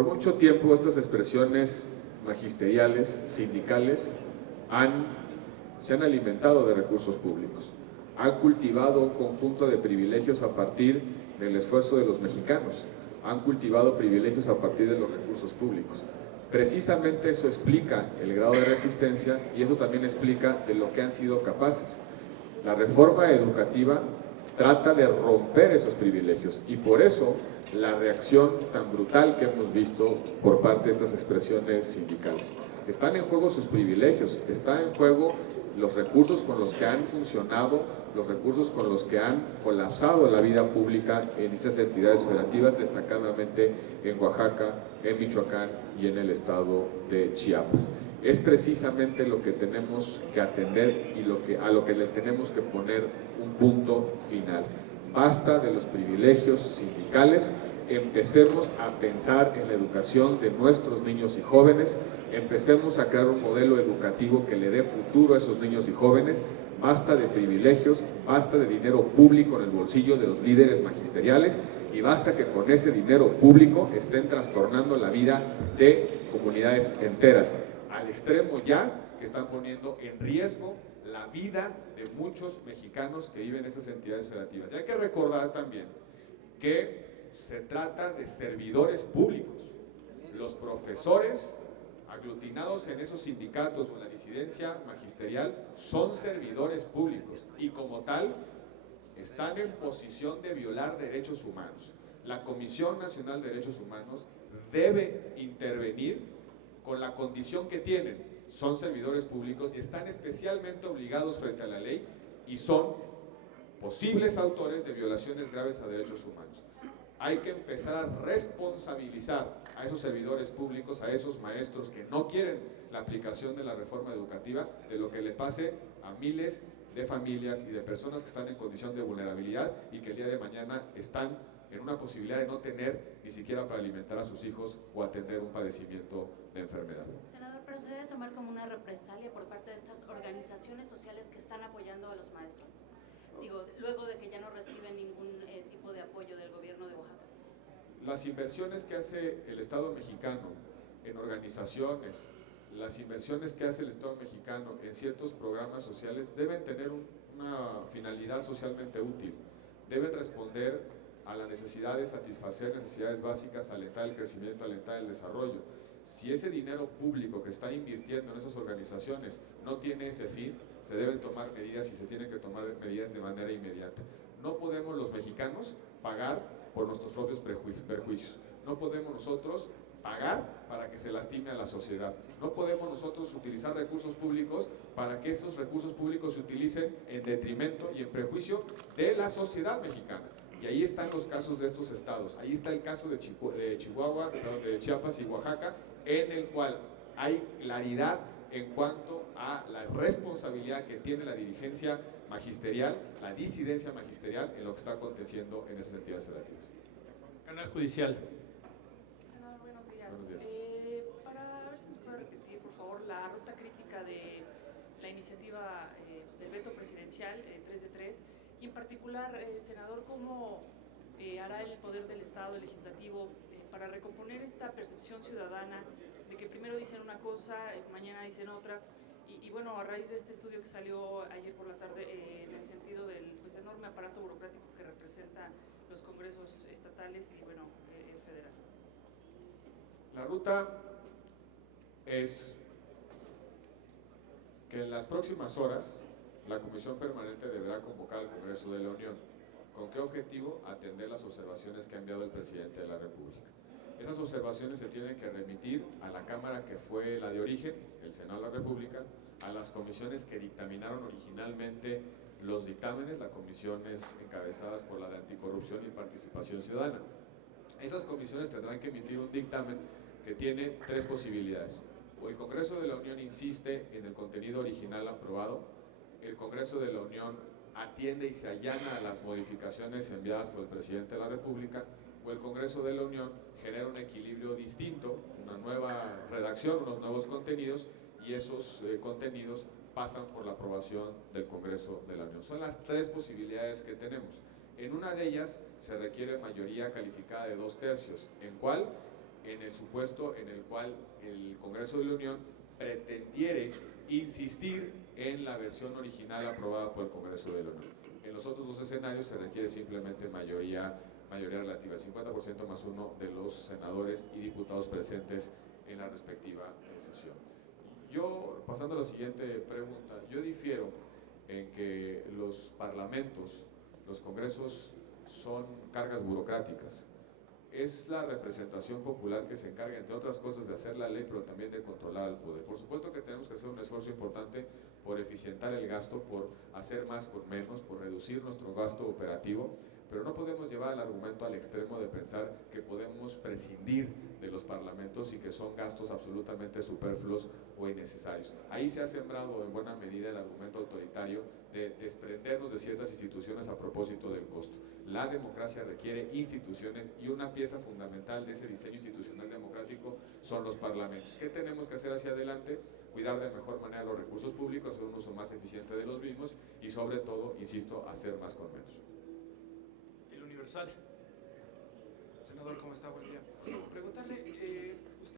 Por mucho tiempo estas expresiones magisteriales, sindicales, se han alimentado de recursos públicos, han cultivado un conjunto de privilegios a partir del esfuerzo de los mexicanos, han cultivado privilegios a partir de los recursos públicos. Precisamente eso explica el grado de resistencia y eso también explica de lo que han sido capaces. La reforma educativa trata de romper esos privilegios y por eso la reacción tan brutal que hemos visto por parte de estas expresiones sindicales. Están en juego sus privilegios, están en juego los recursos con los que han funcionado, los recursos con los que han colapsado la vida pública en estas entidades federativas, destacadamente en Oaxaca, en Michoacán y en el estado de Chiapas. Es precisamente lo que tenemos que atender y a lo que le tenemos que poner un punto final. Basta de los privilegios sindicales, empecemos a pensar en la educación de nuestros niños y jóvenes, empecemos a crear un modelo educativo que le dé futuro a esos niños y jóvenes. Basta de privilegios, basta de dinero público en el bolsillo de los líderes magisteriales y basta que con ese dinero público estén trastornando la vida de comunidades enteras, al extremo ya que están poniendo en riesgo la vida de muchos mexicanos que viven en esas entidades federativas. Y hay que recordar también que se trata de servidores públicos. Los profesores aglutinados en esos sindicatos o en la disidencia magisterial son servidores públicos y como tal están en posición de violar derechos humanos. La Comisión Nacional de Derechos Humanos debe intervenir con la condición que tienen. Son servidores públicos y están especialmente obligados frente a la ley y son posibles autores de violaciones graves a derechos humanos. Hay que empezar a responsabilizar a esos servidores públicos, a esos maestros que no quieren la aplicación de la reforma educativa, de lo que le pase a miles de familias y de personas que están en condición de vulnerabilidad y que el día de mañana están en una posibilidad de no tener ni siquiera para alimentar a sus hijos o atender un padecimiento de enfermedad. Senador, pero se debe tomar como una represalia por parte de estas organizaciones sociales que están apoyando a los maestros. Digo, luego de que ya no reciben ningún tipo de apoyo del gobierno de Oaxaca. Las inversiones que hace el Estado mexicano en organizaciones, las inversiones que hace el Estado mexicano en ciertos programas sociales deben tener una finalidad socialmente útil, deben responder a la necesidad de satisfacer necesidades básicas, alentar el crecimiento, alentar el desarrollo. Si ese dinero público que está invirtiendo en esas organizaciones no tiene ese fin, se deben tomar medidas y se tienen que tomar medidas de manera inmediata. No podemos los mexicanos pagar por nuestros propios perjuicios. No podemos nosotros pagar para que se lastime a la sociedad. No podemos nosotros utilizar recursos públicos para que esos recursos públicos se utilicen en detrimento y en perjuicio de la sociedad mexicana. Y ahí están los casos de estos estados. Ahí está el caso de Chihuahua, de Chiapas y Oaxaca, en el cual hay claridad en cuanto a la responsabilidad que tiene la dirigencia magisterial, la disidencia magisterial en lo que está aconteciendo en esas entidades federativas. Canal Judicial. Senador, buenos días. Buenos días. Para ver si nos puede repetir, por favor, la ruta crítica de la iniciativa del veto presidencial 3 de 3 y en particular, senador, ¿cómo hará el Poder del Estado, el Legislativo, para recomponer esta percepción ciudadana de que primero dicen una cosa, mañana dicen otra? Y bueno, a raíz de este estudio que salió ayer por la tarde, en el sentido del enorme aparato burocrático que representa los congresos estatales y bueno, el federal. La ruta es que en las próximas horas la Comisión Permanente deberá convocar al Congreso de la Unión. ¿Con qué objetivo? Atender las observaciones que ha enviado el Presidente de la República. Esas observaciones se tienen que remitir a la Cámara que fue la de origen, el Senado de la República, a las comisiones que dictaminaron originalmente los dictámenes, las comisiones encabezadas por la de Anticorrupción y Participación Ciudadana. Esas comisiones tendrán que emitir un dictamen que tiene tres posibilidades. O el Congreso de la Unión insiste en el contenido original aprobado, el Congreso de la Unión atiende y se allana a las modificaciones enviadas por el Presidente de la República, o el Congreso de la Unión genera un equilibrio distinto, una nueva redacción, unos nuevos contenidos, y esos contenidos pasan por la aprobación del Congreso de la Unión. Son las tres posibilidades que tenemos. En una de ellas se requiere mayoría calificada de 2/3, en cual en el supuesto en el cual el Congreso de la Unión pretendiere insistir en la versión original aprobada por el Congreso de la Unión. En los otros dos escenarios se requiere simplemente mayoría relativa, el 50% más uno de los senadores y diputados presentes en la respectiva sesión. Yo, pasando a la siguiente pregunta, yo difiero en que los parlamentos, los congresos, son cargas burocráticas. Es la representación popular que se encarga, entre otras cosas, de hacer la ley, pero también de controlar al poder. Por supuesto que tenemos que hacer un esfuerzo importante por eficientar el gasto, por hacer más con menos, por reducir nuestro gasto operativo, pero no podemos llevar el argumento al extremo de pensar que podemos prescindir de los parlamentos y que son gastos absolutamente superfluos o innecesarios. Ahí se ha sembrado en buena medida el argumento autoritario de desprendernos de ciertas instituciones a propósito del costo. La democracia requiere instituciones y una pieza fundamental de ese diseño institucional democrático son los parlamentos. ¿Qué tenemos que hacer hacia adelante? Cuidar de mejor manera los recursos públicos, hacer un uso más eficiente de los mismos y sobre todo, insisto, hacer más con menos. El Universal. Senador, ¿cómo está? Buen día. Preguntarle, usted